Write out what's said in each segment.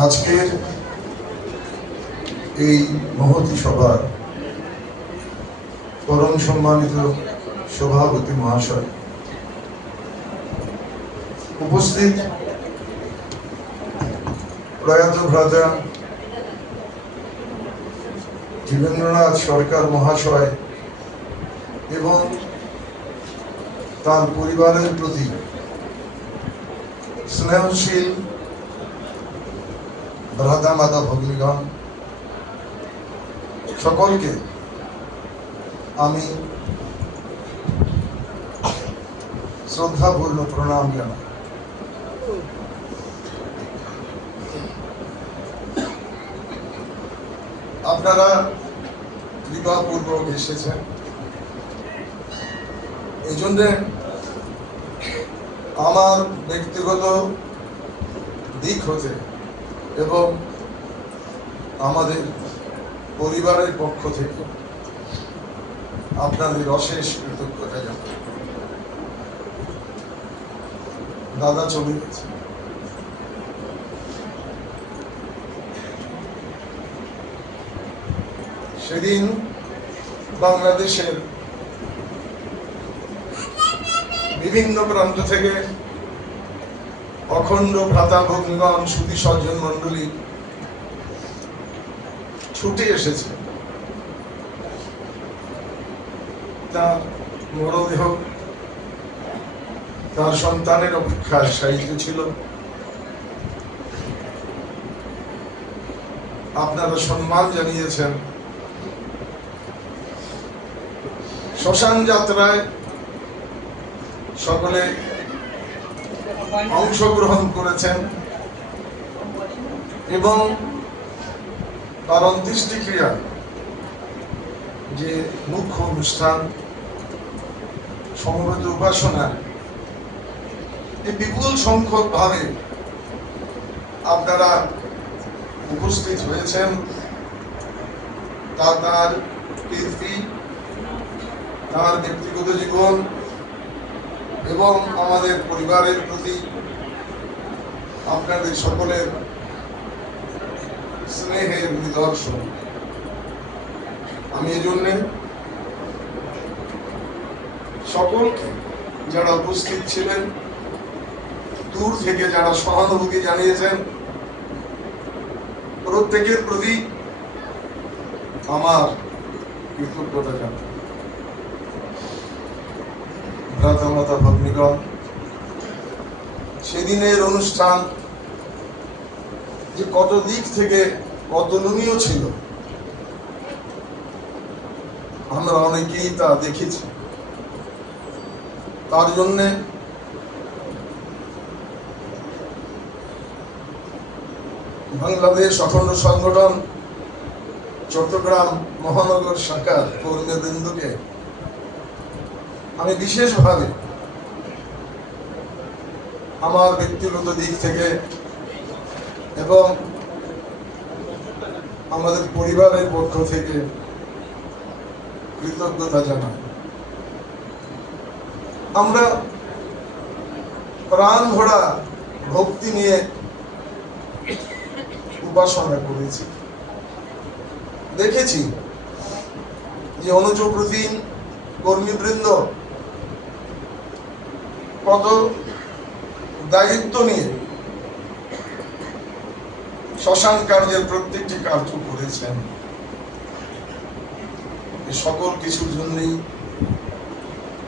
আজকের এই মহতি সভার পরম সম্মানিত সভাপতি মহাশয় উপস্থিত প্রয়াত ভ্রাতা জীবেন্দ্রনাথ সরকার মহাশয় এবং তার পরিবারের প্রতি স্নেহশীল ভ্রাতা মাতা ভগ্নীগণ, সকলকে আমি শ্রদ্ধাপূর্ণ প্রণাম জানাই। আপনারা কৃপাপূর্বক এসেছেন। এই জন্যে আমার ব্যক্তিগত দিক হতে এবং আমাদের পরিবারের পক্ষ থেকে আপনাদের অশেষ কৃতজ্ঞতা জানাই। দাদা চলে গেছে। সেদিন বাংলাদেশের বিভিন্ন প্রান্ত থেকে অখণ্ড ভ্রাতা ভগ্নগণ সুদী সজ্জন মন্ডলী ছুটে এসেছে। তার মরদেহ, তার সন্তানের অপেক্ষায় সাহিত্য ছিল। আপনারা সম্মান জানিয়েছেন। শ্মশান যাত্রায় সকলে অংশগ্রহণ করেছেন এবং তার অন্ত্যেষ্টিক্রিয়া যে মুখ্য অনুষ্ঠান, সমবেত উপাসনা, এই বিপুল সংখ্যক ভাবে আপনারা উপস্থিত হয়েছেন। তা তার কীর্তি, তার ব্যক্তিগত জীবন এবং আমাদের পরিবারের প্রতি আপনাদের সকলের স্নেহের নিদর্শন। আমি এই জন্যে সকলকে যারা উপস্থিত ছিলেন, দূর থেকে যারা সহানুভূতি জানিয়েছেন, প্রত্যেকের প্রতি আমার কৃতজ্ঞতা জানাই। ভ্রাতা মাতা ভগ্নিগণ, সেদিনের অনুষ্ঠান যে কত দিক থেকে অতুলনীয় ছিল, আমরা অনেকেই তা দেখেছি। তার জন্যে বাংলাদেশ অখণ্ড সংগঠন চট্টগ্রাম মহানগর শাখার কর্মীবৃন্দকে আমি বিশেষভাবে আমার ব্যক্তিগত দিক থেকে এবং আমাদের পরিবারের পক্ষ থেকে কৃতজ্ঞতা জানাই। আমরা প্রাণ ভরা ভক্তি নিয়ে উপাসনা করেছি। দেখেছি যে অনুচপ্রতিম কর্মীবৃন্দ কত দায়িত্ব নিয়ে শ্মশান কার্যের প্রত্যেকটি কার্য করেছেন। সকল কিছুর জন্যই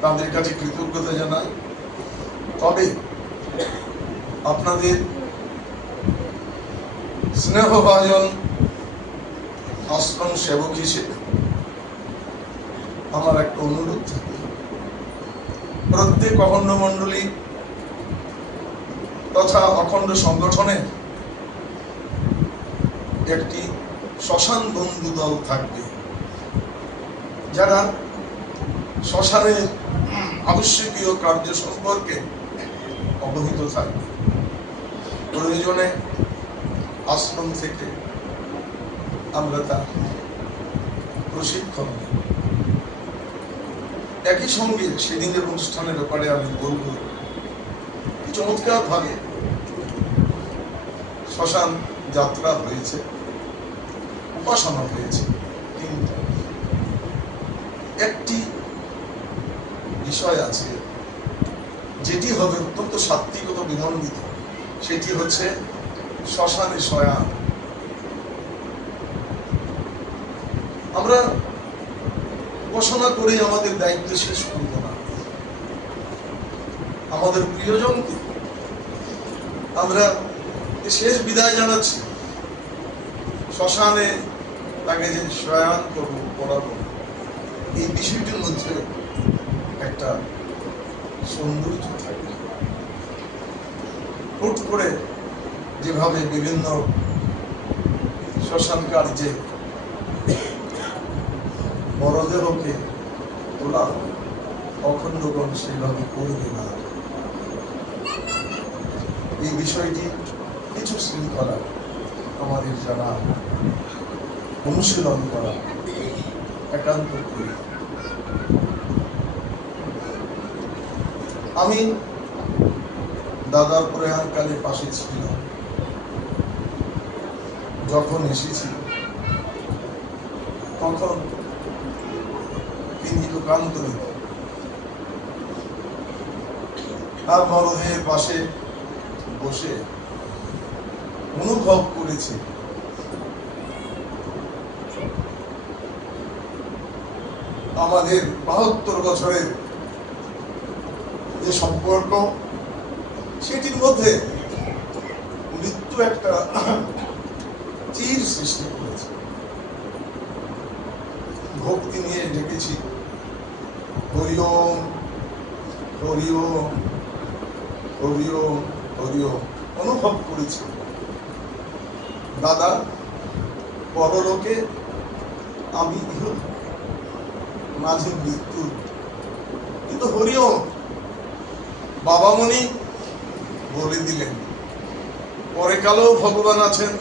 তাদের কাছে কৃতজ্ঞতা জানাই। তবে আপনাদের স্নেহভাজন আশ্রম সেবক হিসেবে আমার একটা অনুরোধ থাকে প্রত্যেক অখণ্ড মণ্ডলী তথা অখণ্ড সংগঠনে একটি শ্মশান বন্ধু দল থাকবে। যারা শ্মশানের আবশ্যকীয় কার্য সম্পর্কে অবহিত থাকবে। প্রয়োজনে আশ্রম থেকে আমরা তা প্রশিক্ষণ দেব একই সঙ্গে সেদিনের অনুষ্ঠানের ব্যাপারে আমি বলব চমৎকার ভাবে শ্মশান যাত্রা হয়েছে, উপাসনা হয়েছে তিনটা একটি বিষয় আছে, যেটি হবে অত্যন্ত সাত্বিকত বিমন্ডিত সেটি হচ্ছে শ্মশানে শয়ান আমরা উপাসনা করে আমাদের দায়িত্ব শেষ করব না। আমাদের প্রিয়জনকে আমরা শেষ বিদায় জানাচ্ছি। শ্মশানে তাকে যে শয়ান করব, পড়াবো, এই বিষয়টির মধ্যে একটা সৌন্দর্য থাকে। হুট করে যেভাবে বিভিন্ন শ্মশান কার্যে মরদেহকে তোলা হয়, অখণ্ডগণ সেইভাবে করবে না। এই বিষয়টি কিছু শৃঙ্খলা আমাদের জানা অনুশীলন করা একান্ত আমি দাদার প্রয়াণকালে পাশে ছিলাম। যখন এসেছি তখন তিনি লোকান্তরিত তার মরদেহের পাশে বসে অনুভব করেছি। আমাদের বাহাত্তর বছরের যে সম্পর্ক, সেটির মধ্যে মৃত্যু একটা চির সৃষ্টি করেছে। ভক্তি নিয়ে ডেকেছি। হরিওম হরিওম হরিওম হরিওম অনুভব করেছি দাদা, পরলোকে আমি ইহলোক। মাঝে মৃত্যু কিন্তু হরিওম বাবামণি বলে দিলেন, পরে কালেও ভগবান আছেন,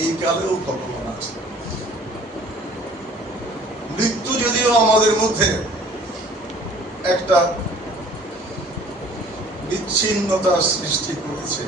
এই কালেও ভগবান আছেন মৃত্যু যদিও আমাদের মধ্যে একটা বিচ্ছিন্নতা সৃষ্টি করেছে।